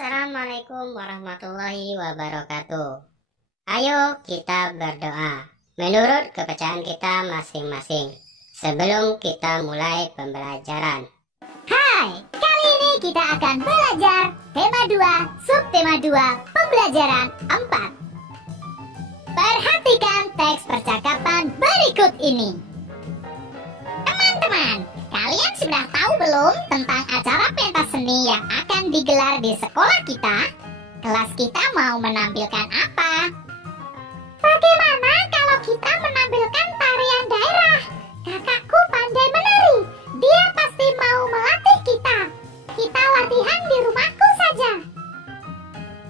Assalamualaikum warahmatullahi wabarakatuh. Ayo kita berdoa menurut kepercayaan kita masing-masing sebelum kita mulai pembelajaran. Hai, kali ini kita akan belajar tema 2, subtema 2, pembelajaran 4. Perhatikan teks percakapan berikut ini. Teman-teman, kalian sudah tahu belum tentang acara pentas seni yang akan digelar di sekolah kita? Kelas kita mau menampilkan apa? Bagaimana kalau kita menampilkan tarian daerah? Kakakku pandai menari. Dia pasti mau melatih kita. Kita latihan di rumahku saja.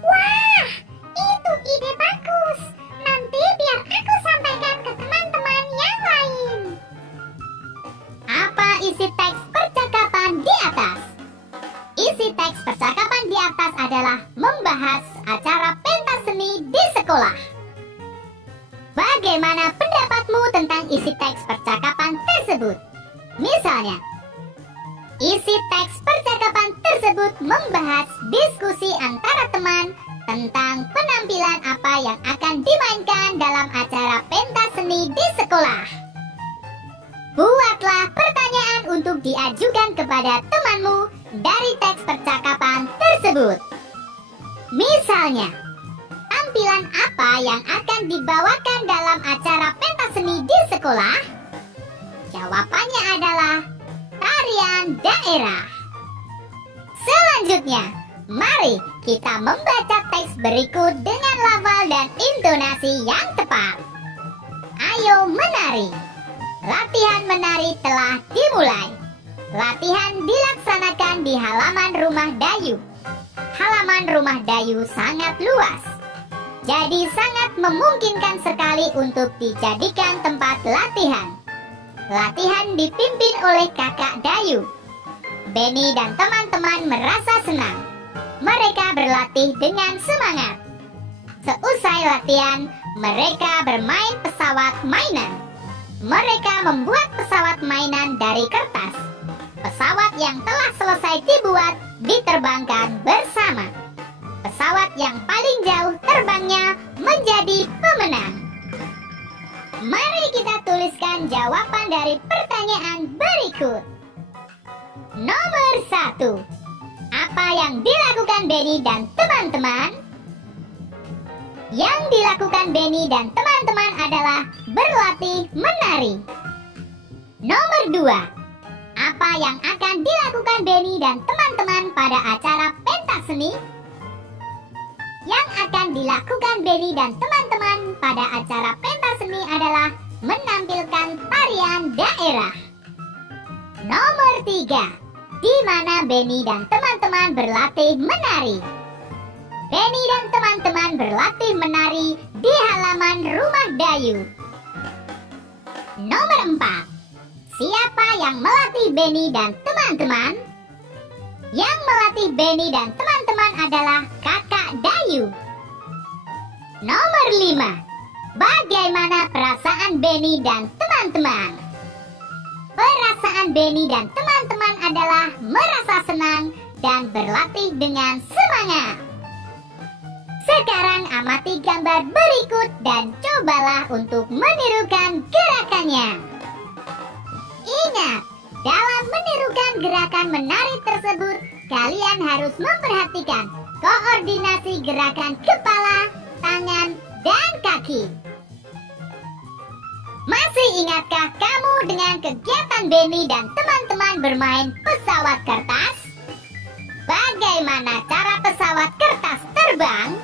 Wah, itu ide bagus. Nanti biar aku sampaikan ke teman-teman yang lain. Apa isi teks percakapan di atas? Isi teks percakapan di atas adalah membahas acara pentas seni di sekolah. Bagaimana pendapatmu tentang isi teks percakapan tersebut? Misalnya, isi teks percakapan tersebut membahas diskusi antara teman tentang penampilan apa yang akan dimainkan dalam acara pentas seni di sekolah. Buatlah pertanyaan untuk diajukan kepada temanmu dari teks percakapan tersebut. Misalnya, tampilan apa yang akan dibawakan dalam acara pentas seni di sekolah? Jawabannya adalah tarian daerah. Selanjutnya, mari kita membaca teks berikut dengan lafal dan intonasi yang tepat. Ayo menari. Latihan menari telah dimulai. Latihan dilaksanakan di halaman rumah Dayu. Halaman rumah Dayu sangat luas, jadi sangat memungkinkan sekali untuk dijadikan tempat latihan. Latihan dipimpin oleh kakak Dayu. Benny dan teman-teman merasa senang. Mereka berlatih dengan semangat. Seusai latihan, mereka bermain pesawat mainan. Mereka membuat pesawat mainan dari kertas. Pesawat yang telah selesai dibuat diterbangkan bersama. Pesawat yang paling jauh terbangnya menjadi pemenang. Mari kita tuliskan jawaban dari pertanyaan berikut. Nomor 1. Apa yang dilakukan Benny dan teman-teman? Yang dilakukan Benny dan teman-teman adalah berlatih menari. Nomor 2. Apa yang akan dilakukan Benny dan teman-teman pada acara pentas seni? Yang akan dilakukan Benny dan teman-teman pada acara pentas seni adalah menampilkan tarian daerah. Nomor 3. Di mana Benny dan teman-teman berlatih menari? Benny dan teman-teman berlatih menari di halaman rumah Dayu. Nomor 4. Siapa yang melatih Benny dan teman-teman? Yang melatih Benny dan teman-teman adalah kakak Dayu. Nomor 5. Bagaimana perasaan Benny dan teman-teman? Perasaan Benny dan teman-teman adalah merasa senang dan berlatih dengan semangat. Sekarang amati gambar berikut dan cobalah untuk menirukan gerakannya. Ingat, dalam menirukan gerakan menari tersebut, kalian harus memperhatikan koordinasi gerakan kepala, tangan, dan kaki. Masih ingatkah kamu dengan kegiatan Benny dan teman-teman bermain pesawat kertas? Bagaimana cara pesawat kertas terbang?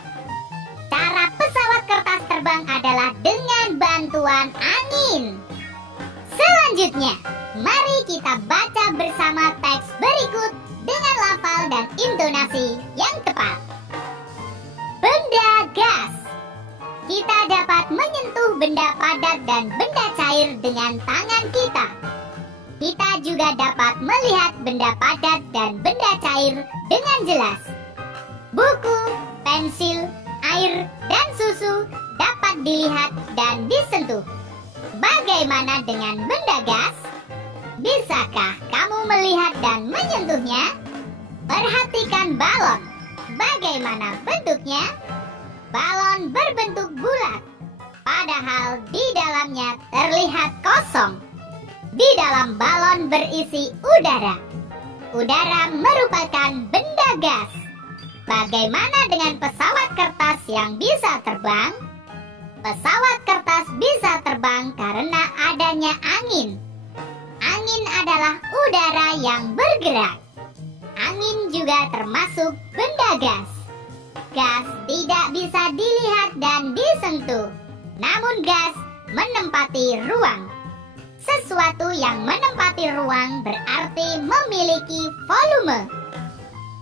Cara pesawat kertas terbang adalah dengan bantuan angin. Selanjutnya, mari kita baca bersama teks berikut dengan lafal dan intonasi yang tepat. Benda gas. Kita dapat menyentuh benda padat dan benda cair dengan tangan kita. Kita juga dapat melihat benda padat dan benda cair dengan jelas. Buku, pensil, air, dan susu dapat dilihat dan disentuh. Bagaimana dengan benda gas? Bisakah kamu melihat dan menyentuhnya? Perhatikan balon. Bagaimana bentuknya? Balon berbentuk bulat, padahal di dalamnya terlihat kosong. Di dalam balon berisi udara. Udara merupakan benda gas. Bagaimana dengan pesawat kertas yang bisa terbang? Pesawat kertas bisa terbang karena adanya angin. Angin adalah udara yang bergerak. Angin juga termasuk benda gas. Gas tidak bisa dilihat dan disentuh, namun gas menempati ruang. Sesuatu yang menempati ruang berarti memiliki volume.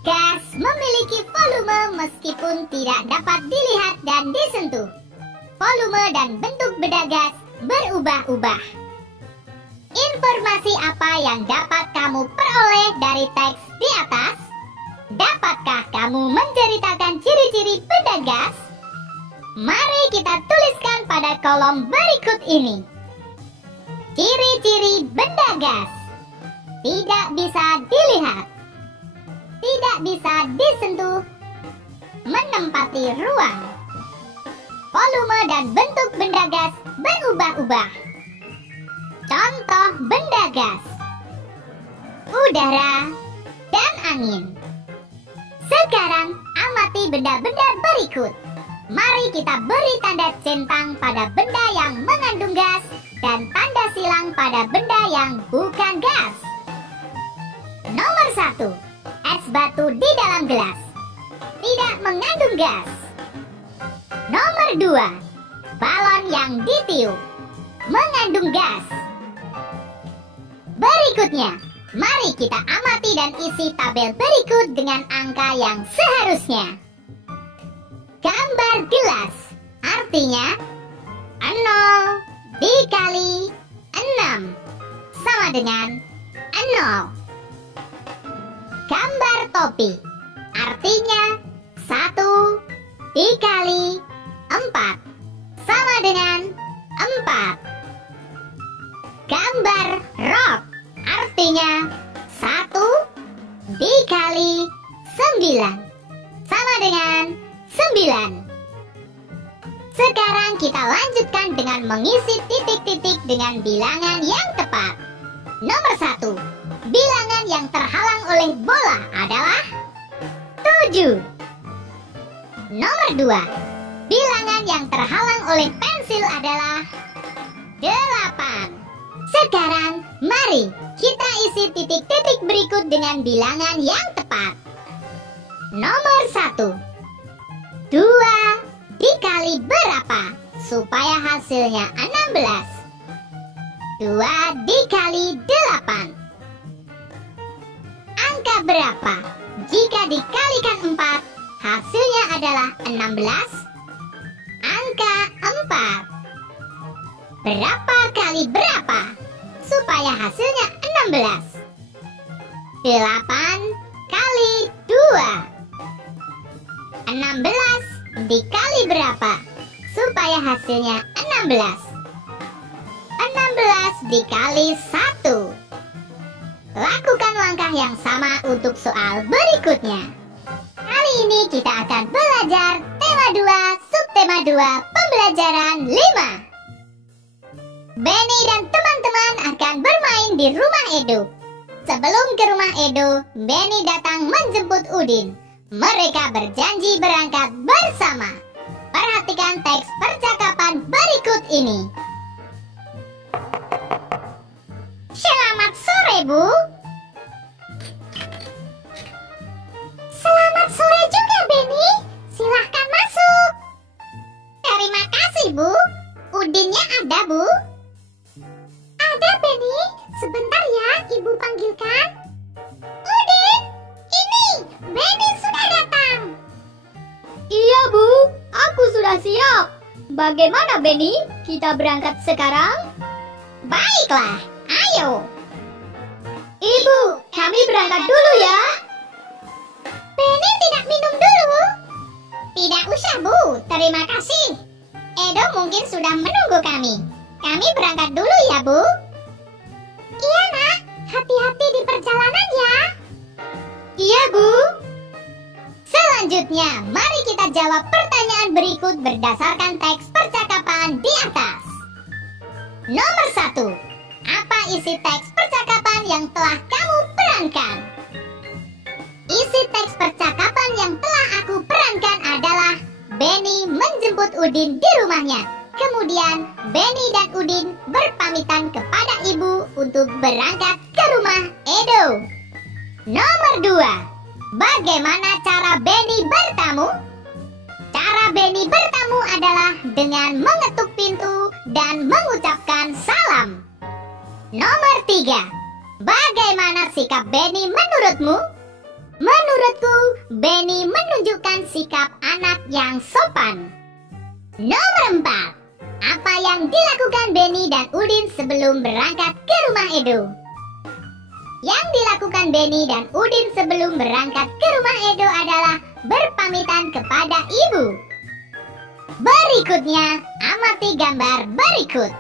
Gas memiliki volume meskipun tidak dapat dilihat dan disentuh. Volume dan bentuk benda gas berubah-ubah. Informasi apa yang dapat kamu peroleh dari teks di atas? Dapatkah kamu menceritakan ciri-ciri benda gas? Mari kita tuliskan pada kolom berikut ini. Ciri-ciri benda gas: tidak bisa dilihat, tidak bisa disentuh, menempati ruang. Volume dan bentuk benda gas berubah-ubah. Contoh benda gas: udara dan angin. Sekarang amati benda-benda berikut. Mari kita beri tanda centang pada benda yang mengandung gas dan tanda silang pada benda yang bukan gas. Nomor 1. Es batu di dalam gelas. Tidak mengandung gas. Nomor 2. Balon yang ditiup. Mengandung gas. Berikutnya, mari kita amati dan isi tabel berikut dengan angka yang seharusnya. Gambar gelas, artinya 0 dikali 6 sama dengan 0. Gambar topi, artinya 1 dikali 4 sama dengan 4. Gambar rok, artinya 1 dikali 9 sama dengan 9. Sekarang kita lanjutkan dengan mengisi titik-titik dengan bilangan yang tepat. Nomor 1. Bilangan yang terhalang oleh bola adalah 7. Nomor 2. Bilangan yang terhalang oleh pensil adalah 8. Sekarang mari kita isi titik-titik berikut dengan bilangan yang tepat. Nomor 1. 2 dikali berapa supaya hasilnya 16? 2 dikali 8. Angka berapa jika dikalikan 4 hasilnya adalah 16? Angka 4. Berapa kali berapa supaya hasilnya 16? 8 kali 2. 16 dikali berapa supaya hasilnya 16? 16 dikali 1. Lakukan langkah yang sama untuk soal berikutnya. Kali ini kita akan belajar tema 2, subtema 2, pembelajaran 5. Benny dan teman-teman akan bermain di rumah Edo. Sebelum ke rumah Edo, Benny datang menjemput Udin. Mereka berjanji berangkat bersama. Perhatikan teks percakapan berikut ini. Selamat sore, Bu. Selamat sore juga, Benny. Silahkan masuk. Terima kasih, Bu. Udinnya ada, Bu? Ada, Benny. Sebentar ya, Ibu panggilkan. Udin, ini Benny sudah datang. Iya, Bu. Aku sudah siap. Bagaimana, Benny? Kita berangkat sekarang? Baiklah, ayo. Ibu, kami berangkat dulu ya. Benny tidak minum dulu. Tidak usah, Bu. Terima kasih. Edo mungkin sudah menunggu kami. Kami berangkat dulu ya, Bu. Iya, Nak. Hati-hati di perjalanan ya. Iya, Bu. Selanjutnya, mari kita jawab pertanyaan berikut berdasarkan teks percakapan di atas. Nomor 1. Apa isi teks percakapan yang telah kamu perankan? Isi teks percakapan yang telah aku perankan adalah Benny menjemput Udin di rumahnya. Kemudian Benny dan Udin berpamitan kepada ibu untuk berangkat ke rumah Edo. Nomor 2. Bagaimana cara Benny bertamu? Cara Benny bertamu adalah dengan mengetuk pintu dan mengucapkan salam. Nomor 3. Bagaimana sikap Benny menurutmu? Menurutku, Benny menunjukkan sikap anak yang sopan. Nomor 4. Apa yang dilakukan Benny dan Udin sebelum berangkat ke rumah Edo? Yang dilakukan Benny dan Udin sebelum berangkat ke rumah Edo adalah berpamitan kepada ibu. Berikutnya, amati gambar berikut.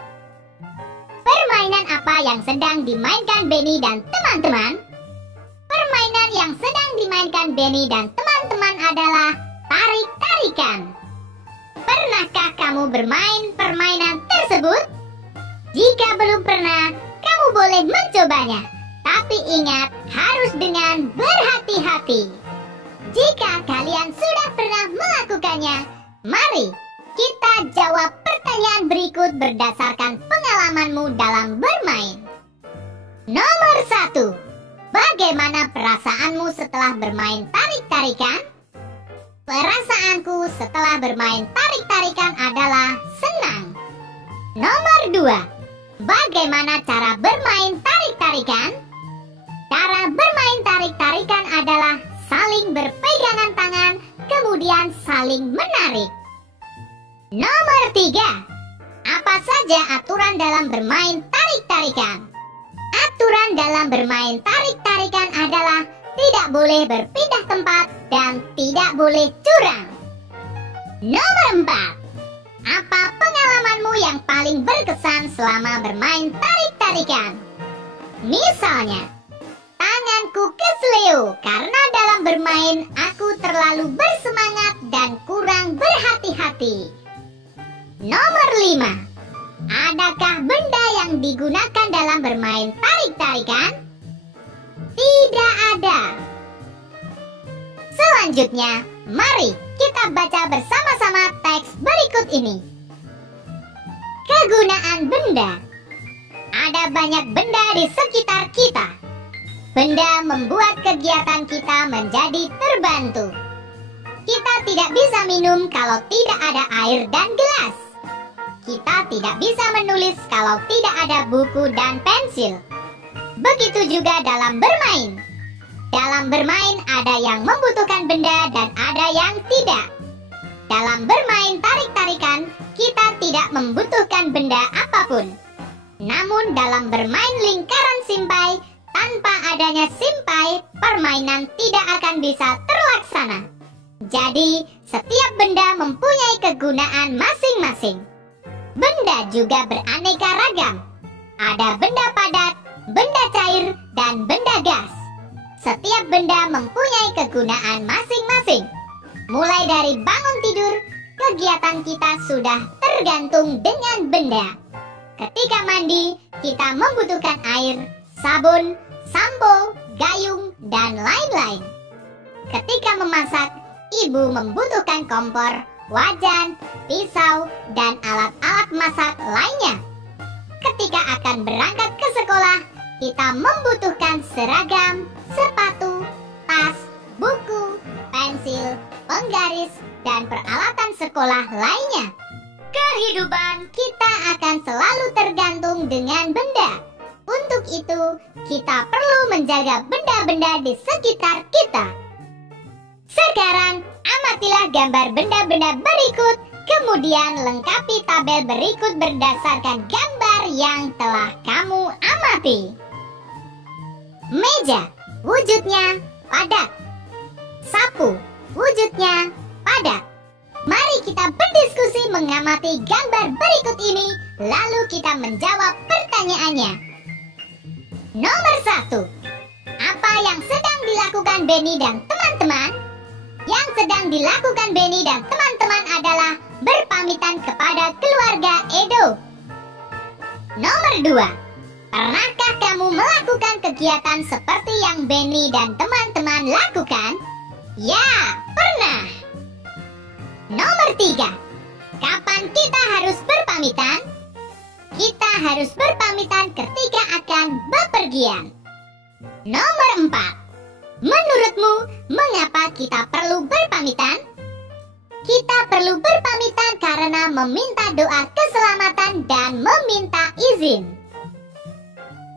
Permainan apa yang sedang dimainkan Benny dan teman-teman? Permainan yang sedang dimainkan Benny dan teman-teman adalah tarik-tarikan. Pernahkah kamu bermain permainan tersebut? Jika belum pernah, kamu boleh mencobanya. Tapi ingat, harus dengan berhati-hati. Jika kalian sudah pernah melakukannya, mari kita jawab pertanyaan berikut berdasarkan pengalamanmu dalam bermain. Nomor 1. Bagaimana perasaanmu setelah bermain tarik-tarikan? Perasaanku setelah bermain tarik-tarikan adalah senang. Nomor 2. Bagaimana cara bermain tarik-tarikan? Cara bermain tarik-tarikan adalah saling berpegangan tangan, kemudian saling menarik. Nomor 3. Apa saja aturan dalam bermain tarik-tarikan? Aturan dalam bermain tarik-tarikan adalah tidak boleh berpindah tempat dan tidak boleh curang. Nomor 4. Apa pengalamanmu yang paling berkesan selama bermain tarik-tarikan? Misalnya, tanganku kesleo karena dalam bermain aku terlalu bersemangat dan kurang berhati-hati. Nomor 5. Adakah benda yang digunakan dalam bermain tarik-tarikan? Tidak ada. Selanjutnya, mari kita baca bersama-sama teks berikut ini. Kegunaan benda. Ada banyak benda di sekitar kita. Benda membuat kegiatan kita menjadi terbantu. Kita tidak bisa minum kalau tidak ada air dan gelas. Kita tidak bisa menulis kalau tidak ada buku dan pensil. Begitu juga dalam bermain. Dalam bermain ada yang membutuhkan benda dan ada yang tidak. Dalam bermain tarik-tarikan, kita tidak membutuhkan benda apapun. Namun dalam bermain lingkaran simpai, tanpa adanya simpai, permainan tidak akan bisa terlaksana. Jadi, setiap benda mempunyai kegunaan masing-masing. Benda juga beraneka ragam. Ada benda padat, benda cair, dan benda gas. Setiap benda mempunyai kegunaan masing-masing. Mulai dari bangun tidur, kegiatan kita sudah tergantung dengan benda. Ketika mandi, kita membutuhkan air, sabun, sampo, gayung, dan lain-lain. Ketika memasak, ibu membutuhkan kompor, wajan, pisau, dan alat-alat masak lainnya. Ketika akan berangkat ke sekolah, kita membutuhkan seragam, sepatu, tas, buku, pensil, penggaris, dan peralatan sekolah lainnya. Kehidupan kita akan selalu tergantung dengan benda. Untuk itu, kita perlu menjaga benda-benda di sekitar kita. Sekarang, amatilah gambar benda-benda berikut, kemudian lengkapi tabel berikut berdasarkan gambar yang telah kamu amati. Meja, wujudnya padat. Sapu, wujudnya padat. Mari kita berdiskusi mengamati gambar berikut ini, lalu kita menjawab pertanyaannya. Nomor 1. Apa yang sedang dilakukan Benny dan teman-teman? Yang sedang dilakukan Benny dan teman-teman adalah berpamitan kepada keluarga Edo. Nomor 2. Pernahkah kamu melakukan kegiatan seperti yang Benny dan teman-teman lakukan? Ya, pernah. Nomor 3. Kapan kita harus berpamitan? Kita harus berpamitan ketika akan bepergian. Nomor 4. Menurutmu, mengapa kita perlu berpamitan? Kita perlu berpamitan karena meminta doa keselamatan dan meminta izin.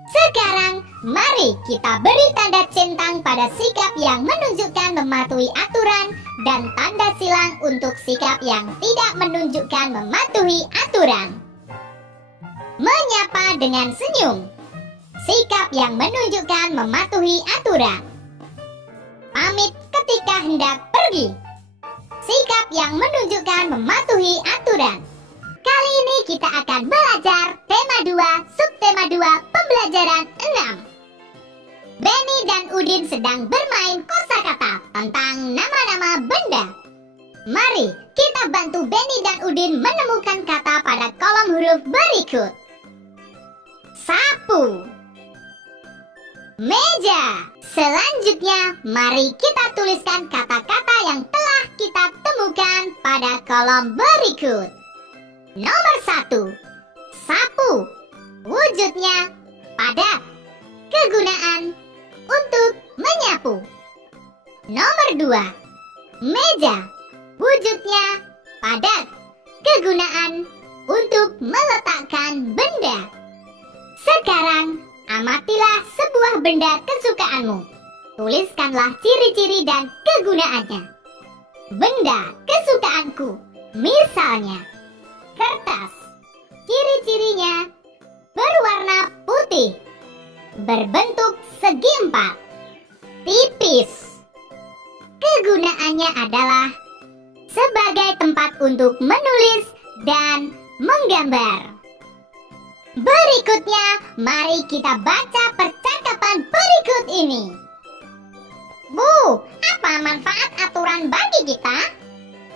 Sekarang, mari kita beri tanda centang pada sikap yang menunjukkan mematuhi aturan dan tanda silang untuk sikap yang tidak menunjukkan mematuhi aturan. Menyapa dengan senyum. Sikap yang menunjukkan mematuhi aturan. Pamit ketika hendak pergi. Sikap yang menunjukkan mematuhi aturan. Kali ini kita akan belajar tema 2, subtema 2, pembelajaran 6. Benny dan Udin sedang bermain kosakata tentang nama-nama benda. Mari kita bantu Benny dan Udin menemukan kata pada kolom huruf berikut. Sapu. Meja. Selanjutnya, mari kita tuliskan kata-kata yang telah kita temukan pada kolom berikut. Nomor 1. Sapu. Wujudnya padat. Kegunaan untuk menyapu. Nomor 2. Meja. Wujudnya padat. Kegunaan untuk meletakkan benda. Sekarang, amatilah sebuah benda kesukaanmu. Tuliskanlah ciri-ciri dan kegunaannya. Benda kesukaanku, misalnya kertas. Ciri-cirinya berwarna putih, berbentuk segi empat, tipis. Kegunaannya adalah sebagai tempat untuk menulis dan menggambar. Berikutnya, mari kita baca percakapan berikut ini. Bu, apa manfaat aturan bagi kita?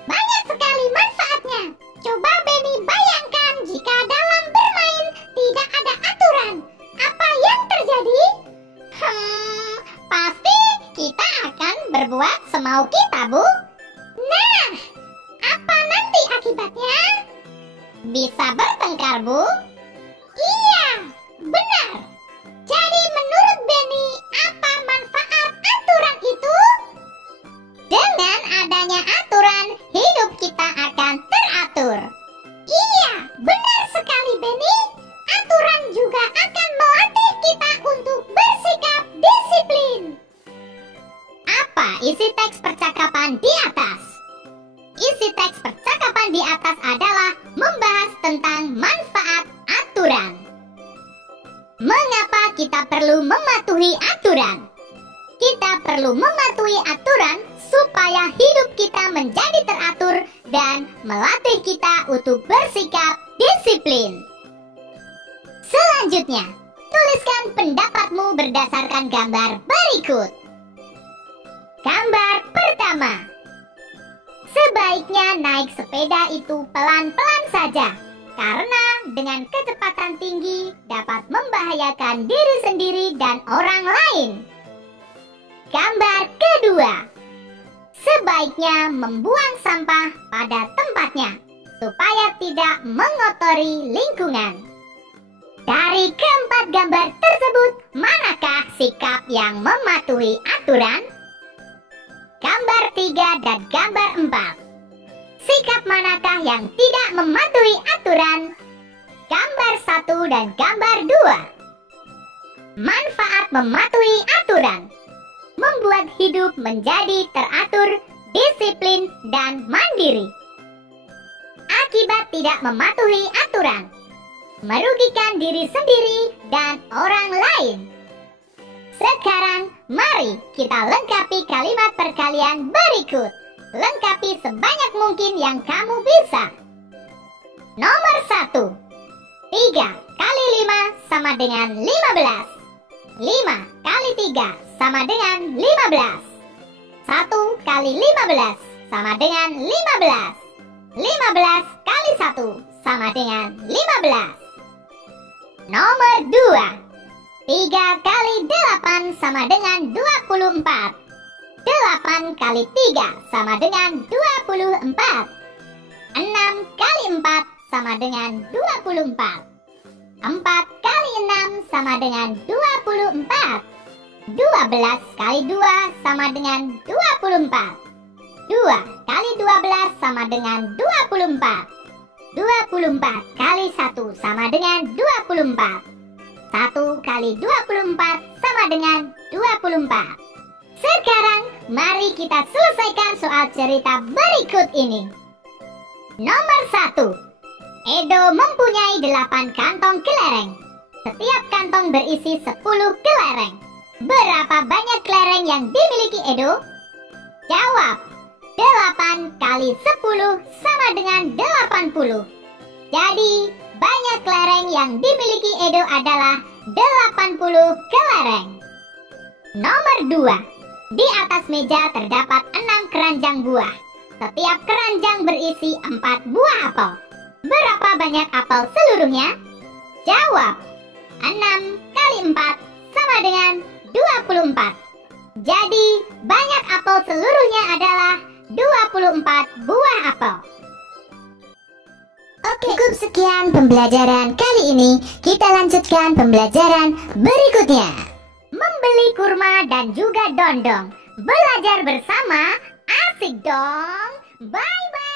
Banyak sekali manfaatnya. Coba Benny bayangkan jika dalam bermain tidak ada aturan. Apa yang terjadi? Pasti kita akan berbuat semau kita, Bu. Nah, apa nanti akibatnya? Bisa bertengkar, Bu. Iya, benar. Jadi menurut Benny, apa manfaat aturan itu? Dengan adanya aturan, hidup kita akan teratur. Iya, benar sekali Benny. Aturan juga akan melatih kita untuk bersikap disiplin. Apa isi teks percakapan di atas? Isi teks percakapan di atas adalah membahas tentang manfaat aturan. Mengapa kita perlu mematuhi aturan? Kita perlu mematuhi aturan supaya hidup kita menjadi teratur dan melatih kita untuk bersikap disiplin. Selanjutnya, tuliskan pendapatmu berdasarkan gambar berikut. Gambar pertama. Sebaiknya naik sepeda itu pelan-pelan saja, karena dengan kecepatan tinggi dapat membahayakan diri sendiri dan orang lain. Gambar kedua. Sebaiknya membuang sampah pada tempatnya, supaya tidak mengotori lingkungan. Dari keempat gambar tersebut, manakah sikap yang mematuhi aturan? Gambar 3 dan gambar 4. Sikap manakah yang tidak mematuhi aturan? Gambar 1 dan gambar 2. Manfaat mematuhi aturan: membuat hidup menjadi teratur, disiplin, dan mandiri. Akibat tidak mematuhi aturan: merugikan diri sendiri dan orang lain. Sekarang, mari kita lengkapi kalimat perkalian berikut. Lengkapi sebanyak mungkin yang kamu bisa. Nomor 1. 3 kali 5 sama dengan 15. 5 kali 3 sama dengan 15. 1 kali 15 sama dengan 15. 15 kali 1 sama dengan 15. Nomor 2. 3 kali 8 sama dengan 24. 8 kali 3 sama dengan 24. 6 kali 4 sama dengan 24. 4 kali 6 sama dengan 24. 12 kali 2 sama dengan 24. 2 kali 12 sama dengan 24. 24 kali 1 sama dengan 24. 1 kali 24 sama dengan 24. Sekarang mari kita selesaikan soal cerita berikut ini. Nomor 1. Edo mempunyai 8 kantong kelereng. Setiap kantong berisi 10 kelereng. Berapa banyak kelereng yang dimiliki Edo? Jawab. 8 kali 10 sama dengan 80. Jadi, banyak kelereng yang dimiliki Edo adalah 80 kelereng. Nomor 2. Di atas meja terdapat 6 keranjang buah. Setiap keranjang berisi 4 buah apel. Berapa banyak apel seluruhnya? Jawab. 6 kali 4 sama dengan 24. Jadi, banyak apel seluruhnya adalah 24 buah apel. Oke, cukup sekian pembelajaran kali ini. Kita lanjutkan pembelajaran berikutnya. Membeli kurma dan juga dondong. Belajar bersama, asik dong. Bye-bye.